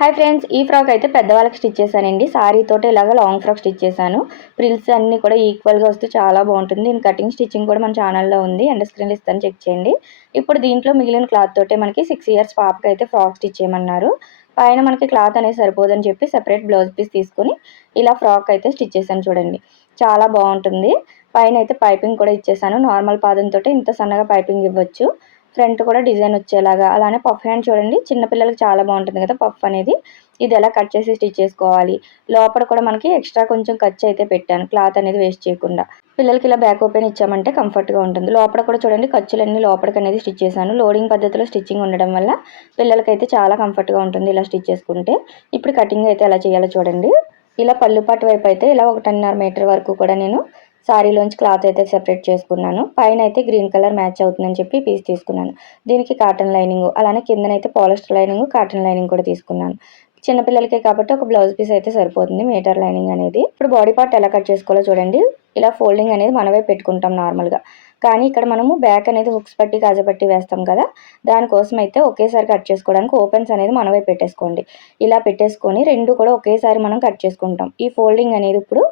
Hi friends, ఈ frock అయితే పెద్దవాళ్ళకి స్టిచ్ చేశానండి. సారీ తోటి ఇలాగ లాంగ్ ఫ్రాక్ స్టిచ్ చేశాను. ప్రిల్స్ అన్నీ కూడా ఈక్వల్గా వస్తే చాలా బాగుంటుంది. దీని కటింగ్ స్టిచ్చింగ్ కూడా మన ఛానల్లో ఉంది, అండ్ స్క్రీన్లో ఇస్తాను, చెక్ చేయండి. ఇప్పుడు దీంట్లో మిగిలిన క్లాత్ తోటే మనకి 6 ఇయర్స్ పాపకి అయితే ఫ్రాక్ స్టిచ్ చేయమన్నారు. పైన మనకి క్లాత్ అనేది సరిపోదని చెప్పి సెపరేట్ బ్లౌజ్ పీస్ తీసుకుని ఇలా ఫ్రాక్ అయితే స్టిచ్ చేశాను. చూడండి, చాలా బాగుంటుంది. పైన అయితే పైపింగ్ కూడా ఇచ్చేసాను. నార్మల్ పాదంతో ఇంత సన్నగా పైపింగ్ ఇవ్వచ్చు. ఫ్రంట్ కూడా డిజైన్ వచ్చేలాగా, అలానే పఫ్ హ్యాండ్ చూడండి, చిన్నపిల్లలకి చాలా బాగుంటుంది కదా పఫ్ అనేది. ఇది ఎలా కట్ చేసి స్టిచ్ చేసుకోవాలి. లోపల కూడా మనకి ఎక్స్ట్రా కొంచెం ఖర్చు అయితే పెట్టాను, క్లాత్ అనేది వేస్ట్ చేయకుండా. పిల్లలకి ఇలా బ్యాక్ ఓపెన్ ఇచ్చామంటే కంఫర్ట్గా ఉంటుంది. లోపల కూడా చూడండి, ఖర్చులన్నీ లోపలికి అనేది స్టిచ్ చేశాను. లోడింగ్ పద్ధతిలో స్టిచ్చింగ్ ఉండడం వల్ల పిల్లలకైతే చాలా కంఫర్ట్గా ఉంటుంది ఇలా స్టిచ్ చేసుకుంటే. ఇప్పుడు కటింగ్ అయితే ఎలా చేయాలో చూడండి. ఇలా పళ్ళుపాటు వైపు అయితే ఇలా 1.5 మీటర్ వరకు కూడా నేను సారీలోంచి క్లాత్ అయితే సెపరేట్ చేసుకున్నాను. పైన అయితే గ్రీన్ కలర్ మ్యాచ్ అవుతుందని చెప్పి పీస్ తీసుకున్నాను. దీనికి కాటన్ లైనింగ్, అలానే కిందనైతే పాలిస్టర్ లైనింగ్, కాటన్ లైనింగ్ కూడా తీసుకున్నాను. చిన్నపిల్లలకే కాబట్టి ఒక బ్లౌజ్ పీస్ అయితే సరిపోతుంది, మీటర్ లైనింగ్ అనేది. ఇప్పుడు బాడీ పార్ట్ ఎలా కట్ చేసుకోవాలో చూడండి. ఇలా ఫోల్డింగ్ అనేది మనమే పెట్టుకుంటాం నార్మల్గా, కానీ ఇక్కడ మనము బ్యాక్ అనేది హుక్స్ పట్టి కాజపట్టి వేస్తాం కదా, దానికోసం అయితే ఒకేసారి కట్ చేసుకోవడానికి ఓపెన్స్ అనేది మనమే పెట్టేసుకోండి. ఇలా పెట్టేసుకొని రెండు కూడా ఒకేసారి మనం కట్ చేసుకుంటాం. ఈ ఫోల్డింగ్ అనేది ఇప్పుడు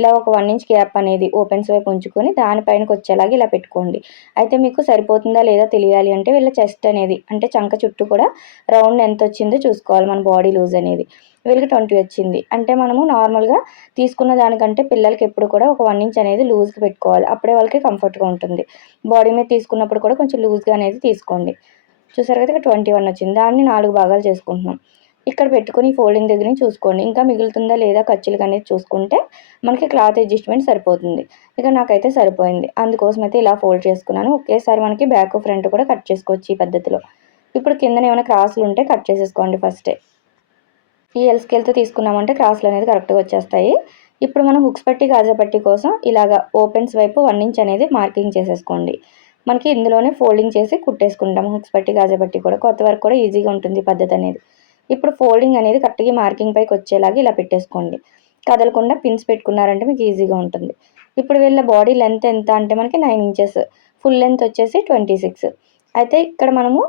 ఇలా ఒక 1 ఇంచ్ గ్యాప్ అనేది ఓపెన్స్ వైపు ఉంచుకొని దానిపైనకి వచ్చేలాగా ఇలా పెట్టుకోండి. అయితే మీకు సరిపోతుందా లేదా తెలియాలి అంటే వీళ్ళ చెస్ట్ అనేది, అంటే చంక చుట్టూ కూడా రౌండ్ ఎంత వచ్చిందో చూసుకోవాలి. మన బాడీ లూజ్ అనేది వీళ్ళకి 20 వచ్చింది అంటే మనము నార్మల్గా తీసుకున్న దానికంటే పిల్లలకి ఎప్పుడు కూడా ఒక 1 ఇంచ్ అనేది లూజ్గా పెట్టుకోవాలి. అప్పుడే వాళ్ళకి కంఫర్ట్గా ఉంటుంది. బాడీ మీద తీసుకున్నప్పుడు కూడా కొంచెం లూజ్గా అనేది తీసుకోండి. చూసారు కదా, ఇక్కడ 21 వచ్చింది. దాన్ని 4 భాగాలు చేసుకుంటున్నాం. ఇక్కడ పెట్టుకుని ఫోల్డింగ్ దగ్గర నుంచి చూసుకోండి. ఇంకా మిగులుతుందా లేదా ఖర్చులకు అనేది చూసుకుంటే మనకి క్లాత్ అడ్జస్ట్మెంట్ సరిపోతుంది. ఇక నాకైతే సరిపోయింది, అందుకోసం అయితే ఇలా ఫోల్డ్ చేసుకున్నాను. ఒకేసారి మనకి బ్యాక్ ఫ్రంట్ కూడా కట్ చేసుకోవచ్చు ఈ పద్ధతిలో. ఇప్పుడు కిందన ఏమైనా క్రాసులు ఉంటే కట్ చేసేసుకోండి ఫస్టే. ఈ ఎల్ స్కేల్తో తీసుకున్నామంటే క్రాస్లు అనేది కరెక్ట్గా వచ్చేస్తాయి. ఇప్పుడు మనం హుక్స్ పట్టి కాజా పట్టి కోసం ఇలాగా ఓపెన్స్ వైపు 1 ఇంచ్ అనేది మార్కింగ్ చేసేసుకోండి. మనకి ఇందులోనే ఫోల్డింగ్ చేసి కుట్టేసుకుంటాం. హుక్స్ పట్టి కాజా పట్టి కూడా కొత్త వరకు కూడా ఈజీగా ఉంటుంది పద్ధతి అనేది. ఇప్పుడు ఫోల్డింగ్ అనేది కరెక్ట్గా మార్కింగ్ పైకి వచ్చేలాగా ఇలా పెట్టేసుకోండి. కదలకుండా పిన్స్ పెట్టుకున్నారంటే మీకు ఈజీగా ఉంటుంది. ఇప్పుడు వీళ్ళ బాడీ లెంత్ ఎంత అంటే మనకి 9 ఇంచెస్, ఫుల్ లెంత్ వచ్చేసి 26. అయితే ఇక్కడ మనము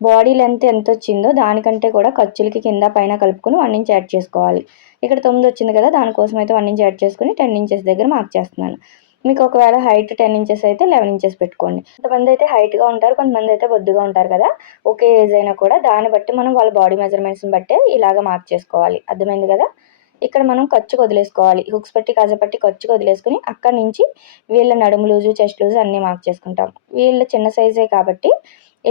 బాడీ లెంత్ ఎంత వచ్చిందో దానికంటే కూడా ఖర్చులకి కింద పైన కలుపుకొని 1 ఇంచ్ యాడ్ చేసుకోవాలి. ఇక్కడ 9 వచ్చింది కదా, దానికోసం అయితే 1 ఇంచ్ యాడ్ చేసుకుని 10 ఇంచెస్ దగ్గర మార్క్ చేస్తున్నాను. మీకు ఒకవేళ హైట్ 10 ఇంచెస్ అయితే 11 ఇంచెస్ పెట్టుకోండి. కొంతమంది అయితే హైట్గా ఉంటారు, కొంతమంది అయితే బొద్దుగా ఉంటారు కదా, ఒకే ఏజ్ అయినా కూడా దాన్ని బట్టి మనం వాళ్ళ బాడీ మెజర్మెంట్స్ని బట్టే ఇలాగ మార్క్ చేసుకోవాలి. అర్థమైంది కదా. ఇక్కడ మనం ఖర్చుకు వదిలేసుకోవాలి. హుక్స్ పట్టి కాజా పట్టి ఖర్చుకు వదిలేసుకుని అక్కడి నుంచి వీళ్ళ నడుము లూజు, చెస్ట్ లూజు అన్నీ మార్క్ చేసుకుంటాం. వీళ్ళ చిన్న సైజే కాబట్టి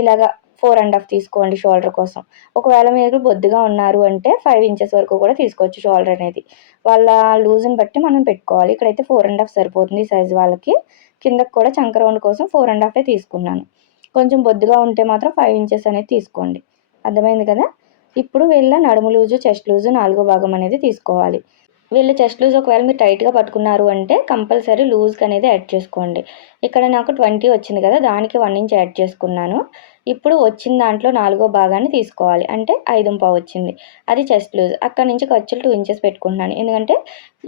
ఇలాగా 4.5 తీసుకోండి షోల్డర్ కోసం. ఒకవేళ మీరు బొద్దుగా ఉన్నారు అంటే 5 ఇంచెస్ వరకు కూడా తీసుకోవచ్చు షోల్డర్ అనేది. వాళ్ళ లూజ్ని బట్టి మనం పెట్టుకోవాలి. ఇక్కడైతే 4.5 సరిపోతుంది సైజు వాళ్ళకి. కిందకి కూడా చంక రౌండ్ కోసం 4.5 తీసుకున్నాను. కొంచెం బొద్దుగా ఉంటే మాత్రం 5 ఇంచెస్ అనేది తీసుకోండి. అర్థమైంది కదా. ఇప్పుడు వీళ్ళ నడుము లూజు, చెస్ట్ లూజు 4వ భాగం అనేది తీసుకోవాలి. వీళ్ళ చెస్ట్ లూజ్ ఒకవేళ మీరు టైట్గా పట్టుకున్నారు అంటే కంపల్సరీ లూజ్కి అనేది యాడ్ చేసుకోండి. ఇక్కడ నాకు 20 వచ్చింది కదా, దానికి 1 ఇంచ్ యాడ్ చేసుకున్నాను. ఇప్పుడు వచ్చిన దాంట్లో 4వ భాగాన్ని తీసుకోవాలి, అంటే 5.5 వచ్చింది. అది చెస్ట్ లూజ్. అక్కడ నుంచి ఖర్చులు 2 ఇంచెస్ పెట్టుకుంటున్నాను, ఎందుకంటే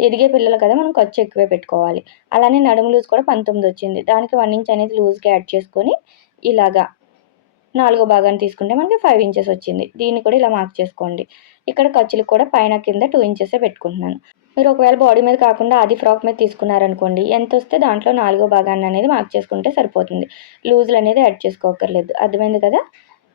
ఎదిగే పిల్లలు కదా, మనం ఖర్చు ఎక్కువే పెట్టుకోవాలి. అలానే నడుము లూజ్ కూడా 19 వచ్చింది. దానికి 1 ఇంచ్ అనేది లూజ్కి యాడ్ చేసుకొని ఇలాగా 4వ భాగాన్ని తీసుకుంటే మనకి 5 ఇంచెస్ వచ్చింది. దీన్ని కూడా ఇలా మార్క్ చేసుకోండి. ఇక్కడ ఖర్చులకు కూడా పైన కింద 2 ఇంచెసే పెట్టుకుంటున్నాను. మీరు ఒకవేళ బాడీ మీద కాకుండా ఆది ఫ్రాక్ మీద తీసుకున్నారనుకోండి, ఎంత వస్తే దాంట్లో 4వ భాగాన్ని అనేది మార్క్ చేసుకుంటే సరిపోతుంది. లూజులు అనేది యాడ్ చేసుకోకర్లేదు. అర్థమైంది కదా.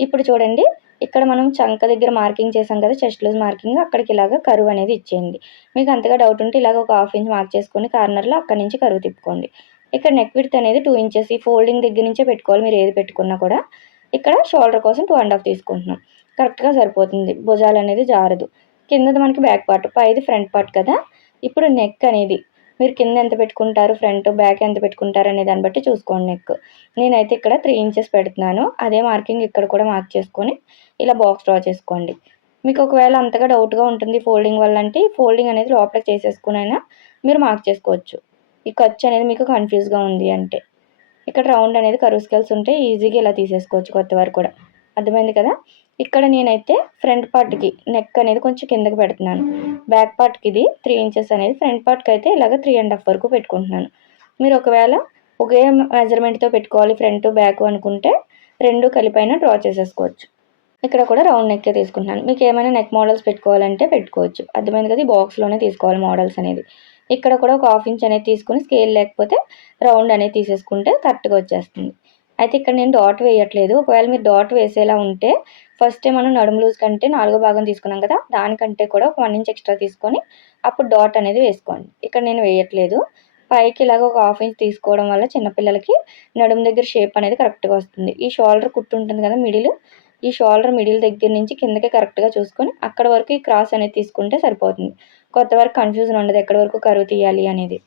ఇప్పుడు చూడండి, ఇక్కడ మనం చంక దగ్గర మార్కింగ్ చేసాం కదా, చెస్ట్ లూజ్ మార్కింగ్, అక్కడికి ఇలాగ కరువు అనేది ఇచ్చేయండి. మీకు అంతగా డౌట్ ఉంటే ఇలాగ ఒక 1/2 ఇంచ్ మార్క్ చేసుకొని కార్నర్లో అక్కడి నుంచి కరువు తిప్పుకోండి. ఇక్కడ నెక్ విడ్త్ అనేది 2 ఇంచెస్. ఈ ఫోల్డింగ్ దగ్గర నుంచే పెట్టుకోవాలి, మీరు ఏది పెట్టుకున్నా కూడా. ఇక్కడ షోల్డర్ కోసం 2.5 తీసుకుంటున్నాం. కరెక్ట్గా సరిపోతుంది, భుజాలు అనేది జారదు. కిందది మనకి బ్యాక్ పార్ట్, పైది ఫ్రంట్ పార్ట్ కదా. ఇప్పుడు నెక్ అనేది మీరు కింద ఎంత పెట్టుకుంటారు, ఫ్రంట్ బ్యాక్ ఎంత పెట్టుకుంటారు అనే దాన్ని బట్టి చూసుకోండి నెక్. నేనైతే ఇక్కడ 3 ఇంచెస్ పెడుతున్నాను. అదే మార్కింగ్ ఇక్కడ కూడా మార్క్ చేసుకొని ఇలా బాక్స్ డ్రా చేసుకోండి. మీకు ఒకవేళ అంతగా డౌట్గా ఉంటుంది ఫోల్డింగ్ వల్ల అంటే ఈ ఫోల్డింగ్ అనేది లోపలికి చేసేసుకునైనా మీరు మార్క్ చేసుకోవచ్చు. ఈ ఖర్చు అనేది మీకు కన్ఫ్యూజ్గా ఉంది అంటే. ఇక్కడ రౌండ్ అనేది కరువు స్కేల్స్ ఉంటే ఈజీగా ఇలా తీసేసుకోవచ్చు కొత్త వారు కూడా. అర్థమైంది కదా. ఇక్కడ నేనైతే ఫ్రంట్ పార్ట్కి నెక్ అనేది కొంచెం కిందకి పెడుతున్నాను. బ్యాక్ పార్ట్కి ఇది 3 ఇంచెస్ అనేది, ఫ్రంట్ పార్ట్కి అయితే ఇలాగ 3.5 వరకు పెట్టుకుంటున్నాను. మీరు ఒకవేళ ఒకే మెజర్మెంట్తో పెట్టుకోవాలి ఫ్రంట్ బ్యాక్ అనుకుంటే 2 కలిపైన డ్రా చేసేసుకోవచ్చు. ఇక్కడ కూడా రౌండ్ నెక్కే తీసుకుంటున్నాను. మీకు ఏమైనా నెక్ మోడల్స్ పెట్టుకోవాలంటే పెట్టుకోవచ్చు. అర్థమైంది కదా! ఈ బాక్స్‌లోనే తీసుకోవాలి మోడల్స్ అనేది. ఇక్కడ కూడా ఒక హాఫ్ ఇంచ్ అనేది తీసుకొని స్కేల్ లేకపోతే రౌండ్ అనేది తీసేసుకుంటే కరెక్ట్‌గా వచ్చేస్తుంది. అయితే ఇక్కడ నేను డాట్ వేయట్లేదు. ఒకవేళ మీరు డాట్ వేసేలా ఉంటే ఫస్టే మనం నడుము లూజ్ కంటే నాలుగో భాగం తీసుకున్నాం కదా! దానికంటే కూడా ఒక 1 ఇంచ్ ఎక్స్ట్రా తీసుకొని అప్పుడు డాట్ అనేది వేసుకోండి. ఇక్కడ నేను వేయట్లేదు. పైకి ఇలాగ ఒక హాఫ్ ఇంచ్ తీసుకోవడం వల్ల చిన్నపిల్లలకి నడుము దగ్గర షేప్ అనేది కరెక్ట్‌గా వస్తుంది. ఈ షోల్డర్ కుట్టు ఉంటుంది కదా మిడిల్, ఈ షోల్డర్ మిడిల్ దగ్గర నుంచి కిందకి కరెక్ట్‌గా చూసుకొని అక్కడ వరకు ఈ క్రాస్ అనేది తీసుకుంటే సరిపోతుంది. కొత్త వరకు కన్‌ఫ్యూజన్ ఉండదు ఎక్కడి వరకు కర్వ్ తీయాలి అనేది.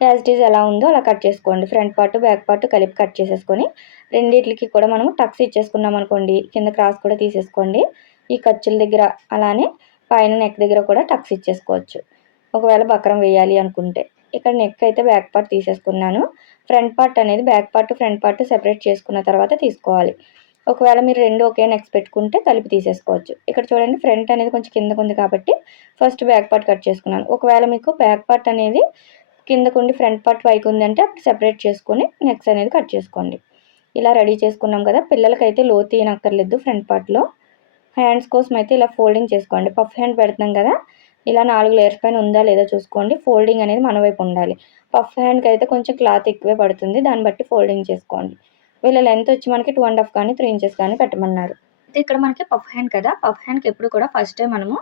యాజ్ ఇట్ ఈజ్ ఎలా ఉందో అలా కట్ చేసుకోండి. ఫ్రంట్ పార్ట్, బ్యాక్ పార్ట్ కలిపి కట్ చేసేసుకొని రెండిట్లకి కూడా మనము టక్స్ ఇచ్చేసుకున్నాం అనుకోండి, కింద క్రాస్ కూడా తీసేసుకోండి. ఈ ఖర్చుల దగ్గర అలానే పైన నెక్ దగ్గర కూడా టక్స్ ఇచ్చేసుకోవచ్చు. ఒకవేళ బక్రం వేయాలి అనుకుంటే. ఇక్కడ నెక్ అయితే బ్యాక్ పార్ట్ తీసేసుకున్నాను. ఫ్రంట్ పార్ట్ అనేది back part, front part separate చేసుకున్న తర్వాత తీసుకోవాలి. ఒకవేళ మీరు 2 ఒకే నెక్స్ పెట్టుకుంటే కలిపి తీసేసుకోవచ్చు. ఇక్కడ చూడండి ఫ్రంట్ అనేది కొంచెం కిందకుంది కాబట్టి ఫస్ట్ బ్యాక్ పార్ట్ కట్ చేసుకున్నాను. ఒకవేళ మీకు బ్యాక్ పార్ట్ అనేది కిందకుండి ఫ్రంట్ పార్ట్ పైకి ఉందంటే అప్పుడు సెపరేట్ చేసుకొని నెక్స్ అనేది కట్ చేసుకోండి. ఇలా రెడీ చేసుకున్నాం కదా! పిల్లలకైతే లోతు తీయనక్కర్లేదు ఫ్రంట్ పార్ట్‌లో. హ్యాండ్స్ కోసం అయితే ఇలా ఫోల్డింగ్ చేసుకోండి. పఫ్ హ్యాండ్ పెడుతున్నాం కదా! ఇలా 4 లేయర్స్ పైన ఉందా లేదా చూసుకోండి. ఫోల్డింగ్ అనేది మన వైపు ఉండాలి. పఫ్ హ్యాండ్‌కి అయితే కొంచెం క్లాత్ ఎక్కువే పడుతుంది. దాన్ని బట్టి ఫోల్డింగ్ చేసుకోండి. వీళ్ళ లెంత్ వచ్చి మనకి 2 ½ కానీ 3 ఇంచెస్ కానీ పెట్టమన్నారు. అయితే ఇక్కడ మనకి పఫ్ హ్యాండ్ కదా! పఫ్ హ్యాండ్‌కి ఎప్పుడు కూడా ఫస్టే మనము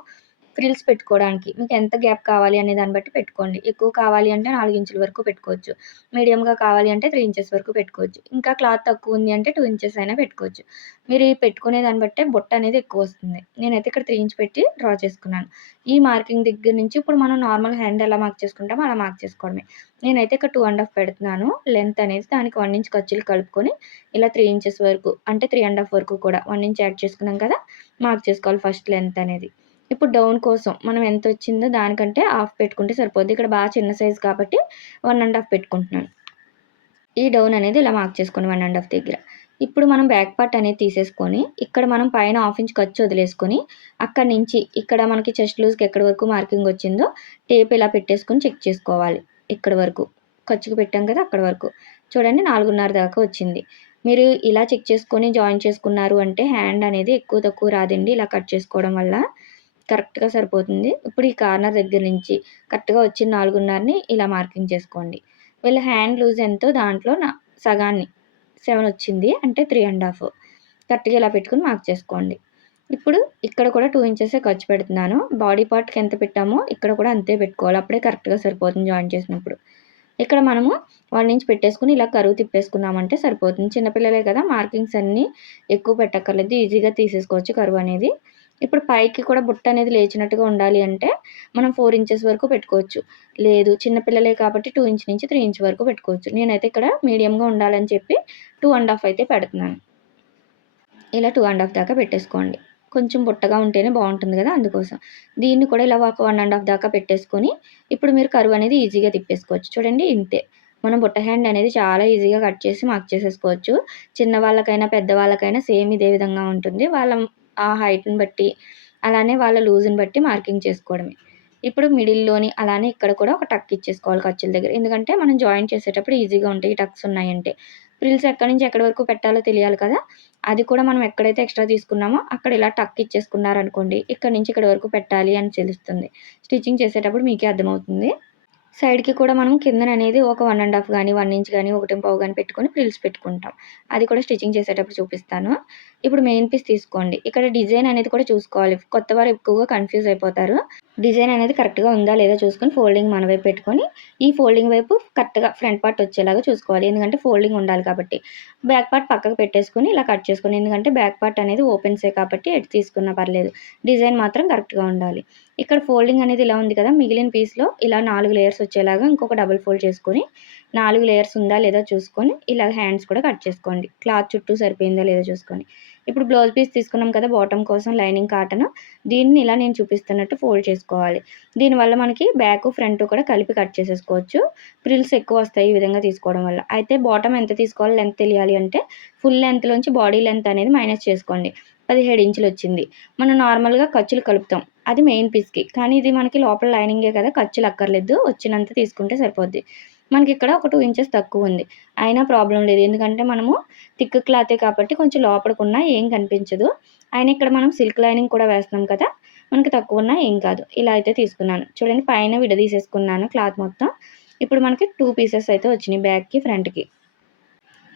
ఫ్రిల్స్ పెట్టుకోవడానికి మీకు ఎంత గ్యాప్ కావాలి అనే దాన్ని బట్టి పెట్టుకోండి. ఎక్కువ కావాలి అంటే 4 ఇంచుల వరకు పెట్టుకోవచ్చు. మీడియంగా కావాలి అంటే 3 ఇంచెస్ వరకు పెట్టుకోవచ్చు. ఇంకా క్లాత్ తక్కువ ఉంది అంటే 2 ఇంచెస్ అయినా పెట్టుకోవచ్చు. మీరు ఈ పెట్టుకునే దాన్ని బట్టే బుట్ట అనేది ఎక్కువ వస్తుంది. నేనైతే ఇక్కడ 3 ఇంచ్ పెట్టి డ్రా చేసుకున్నాను. ఈ మార్కింగ్ దగ్గర నుంచి ఇప్పుడు మనం నార్మల్ హ్యాండ్ ఎలా మార్క్ చేసుకుంటామో అలా మార్క్ చేసుకోవడమే. నేనైతే ఇక్కడ 2 ½ పెడుతున్నాను. లెంత్ అనేది దానికి 1 ఇంచ్ ఖర్చులు కలుపుకొని ఇలా 3 ఇంచెస్ వరకు అంటే 3 ½ వరకు కూడా 1 ఇంచ్ యాడ్ చేసుకున్నాం కదా! మార్క్ చేసుకోవాలి ఫస్ట్ లెంత్ అనేది. ఇప్పుడు డౌన్ కోసం మనం ఎంత వచ్చిందో దానికంటే హాఫ్ పెట్టుకుంటే సరిపోద్ది. ఇక్కడ బాగా చిన్న సైజ్ కాబట్టి 1 ½ పెట్టుకుంటున్నాను. ఈ డౌన్ అనేది ఇలా మార్క్ చేసుకోండి 1 ½ దగ్గర. ఇప్పుడు మనం బ్యాక్ పార్ట్ అనేది తీసేసుకొని ఇక్కడ మనం పైన హాఫ్ ఇంచ్ ఖర్చు వదిలేసుకొని అక్కడి నుంచి ఇక్కడ మనకి చెస్ట్ లూజ్‌కి ఎక్కడి వరకు మార్కింగ్ వచ్చిందో టేప్ ఇలా పెట్టేసుకొని చెక్ చేసుకోవాలి. ఇక్కడి వరకు ఖర్చుకి పెట్టాం కదా! అక్కడి వరకు. చూడండి 4:30 దాకా వచ్చింది. మీరు ఇలా చెక్ చేసుకొని జాయిన్ చేసుకున్నారు అంటే హ్యాండ్ అనేది ఎక్కువ తక్కువ రాదండి ఇలా కట్ చేసుకోవడం వల్ల. కరెక్ట్‌గా సరిపోతుంది. ఇప్పుడు ఈ కార్నర్ దగ్గర నుంచి కరెక్ట్‌గా వచ్చిన 4:30ని ఇలా మార్కింగ్ చేసుకోండి. వీళ్ళ హ్యాండ్ లూజ్ ఎంతో దాంట్లో సగాన్ని 7 వచ్చింది. అంటే 3 ½ కరెక్ట్‌గా ఇలా పెట్టుకొని మార్క్ చేసుకోండి. ఇప్పుడు ఇక్కడ కూడా 2 ఇంచెసే ఖర్చు పెడుతున్నాను. బాడీ పార్ట్‌కి ఎంత పెట్టామో ఇక్కడ కూడా అంతే పెట్టుకోవాలి. అప్పుడే కరెక్ట్‌గా సరిపోతుంది జాయిన్ చేసినప్పుడు. ఇక్కడ మనము 1 ఇంచ్ పెట్టేసుకొని ఇలా కరువు తిప్పేసుకున్నామంటే సరిపోతుంది. చిన్న పిల్లలే కదా! మార్కింగ్స్ అన్నీ ఎక్కువ పెట్టక్కర్లేదు. ఈజీగా తీసేసుకోవచ్చు కరువు అనేది. ఇప్పుడు పైకి కూడా బుట్ట అనేది లేచినట్టుగా ఉండాలి అంటే మనం 4 ఇంచెస్ వరకు పెట్టుకోవచ్చు. లేదు చిన్న పిల్లలే కాబట్టి 2 ఇంచ్ నుంచి 3 ఇంచ్ వరకు పెట్టుకోవచ్చు. నేనైతే ఇక్కడ మీడియంగా ఉండాలని చెప్పి 2 ½ అయితే పెడుతున్నాను. ఇలా 2 ½ దాకా పెట్టేసుకోండి. కొంచెం బుట్టగా ఉంటేనే బాగుంటుంది కదా! అందుకోసం. దీన్ని కూడా ఇలా ఒక 1 ½ దాకా పెట్టేసుకొని ఇప్పుడు మీరు కరువు అనేది ఈజీగా తిప్పేసుకోవచ్చు. చూడండి ఇంతే. మనం బుట్ట హ్యాండ్ అనేది చాలా ఈజీగా కట్ చేసి మార్క్ చేసేసుకోవచ్చు. చిన్న వాళ్ళకైనా, పెద్దవాళ్ళకైనా సేమ్ ఇదే విధంగా ఉంటుంది. వాళ్ళ ఆ హైట్‌ని బట్టి, అలానే వాళ్ళ లూజ్‌ని బట్టి మార్కింగ్ చేసుకోవడమే. ఇప్పుడు మిడిల్‌లోని అలానే ఇక్కడ కూడా ఒక టక్ ఇచ్చేసుకోవాలి ఖర్చుల దగ్గర. ఎందుకంటే మనం జాయిన్ చేసేటప్పుడు ఈజీగా ఉంటాయి. ఈ టక్స్ ఉన్నాయంటే. ఫ్రిల్స్ ఎక్కడి నుంచి ఎక్కడి వరకు పెట్టాలో తెలియాలి కదా! అది కూడా మనం ఎక్కడైతే ఎక్స్ట్రా తీసుకున్నామో అక్కడ ఇలా టక్ ఇచ్చేసుకున్నారనుకోండి. ఇక్కడి నుంచి ఇక్కడి వరకు పెట్టాలి అని తెలుస్తుంది. స్టిచ్చింగ్ చేసేటప్పుడు మీకే అర్థమవుతుంది. సైడ్‌కి కూడా మనం కిందననేది ఒక 1 ½ గాని, 1 ఇంచ్ గాని, 1.25 గాని పెట్టుకొని ఫ్రిల్స్ పెట్టుకుంటాం. అది కూడా స్టిచ్చింగ్ చేసేటప్పుడు చూపిస్తాను. ఇప్పుడు మెయిన్ పీస్ తీసుకోండి. ఇక్కడ డిజైన్ అనేది కూడా చూసుకోవాలి. కొత్తవారు ఎక్కువగా కన్‌ఫ్యూజ్ అయిపోతారు. డిజైన్ అనేది కరెక్ట్‌గా ఉందా లేదా చూసుకొని ఫోల్డింగ్ మన వైపు పెట్టుకొని, ఈ ఫోల్డింగ్ వైపు కరెక్ట్‌గా ఫ్రంట్ పార్ట్ వచ్చేలాగా చూసుకోవాలి. ఎందుకంటే ఫోల్డింగ్ ఉండాలి కాబట్టి. బ్యాక్ పార్ట్ పక్కకు పెట్టేసుకొని ఇలా కట్ చేసుకోండి. ఎందుకంటే బ్యాక్ పార్ట్ అనేది ఓపెన్సే కాబట్టి ఎటు తీసుకున్నా పర్లేదు. డిజైన్ మాత్రం కరెక్ట్‌గా ఉండాలి. ఇక్కడ ఫోల్డింగ్ అనేది ఇలా ఉంది కదా! మిగిలిన పీస్‌లో ఇలా 4 లేయర్స్ వచ్చేలాగా ఇంకొక డబుల్ ఫోల్డ్ చేసుకొని 4 లేయర్స్ ఉందా లేదా చూసుకొని ఇలా హ్యాండ్స్ కూడా కట్ చేసుకోండి. క్లాత్ చుట్టూ సరిపోయిందా లేదా చూసుకొని. ఇప్పుడు బ్లౌజ్ పీస్ తీసుకున్నాం కదా! బాటమ్ కోసం లైనింగ్ కాటన్. దీన్ని ఇలా నేను చూపిస్తున్నట్టు ఫోల్డ్ చేసుకోవాలి. దీనివల్ల మనకి బ్యాక్, ఫ్రంట్ కూడా కలిపి కట్ చేసేసుకోవచ్చు. ఫ్రిల్స్ ఎక్కువ వస్తాయి ఈ విధంగా తీసుకోవడం వల్ల. అయితే బాటమ్ ఎంత తీసుకోవాలో లెంత్ తెలియాలి అంటే ఫుల్ లెంత్‌లోంచి బాడీ లెంత్ అనేది మైనస్ చేసుకోండి. 17 ఇంచులు వచ్చింది. మనం నార్మల్‌గా ఖర్చులు కలుపుతాం. అది మెయిన్ పీస్‌కి. కానీ ఇది మనకి లోపల లైనింగే కదా! ఖర్చులు అక్కర్లేదు. వచ్చినంత తీసుకుంటే సరిపోద్ది. మనకి ఇక్కడ ఒక 2 ఇంచెస్ తక్కువ ఉంది. అయినా ప్రాబ్లమ్ లేదు. ఎందుకంటే మనము థిక్ క్లాతే కాబట్టి కొంచెం లోపలికున్నా ఏం కనిపించదు. అయినా ఇక్కడ మనం సిల్క్ లైనింగ్ కూడా వేస్తున్నాం కదా! మనకి తక్కువున్నా ఏం కాదు. ఇలా అయితే తీసుకున్నాను. చూడండి పైన విడదీసేసుకున్నాను క్లాత్ మొత్తం. ఇప్పుడు మనకి 2 పీసెస్ అయితే వచ్చినాయి బ్యాక్‌కి, ఫ్రంట్‌కి.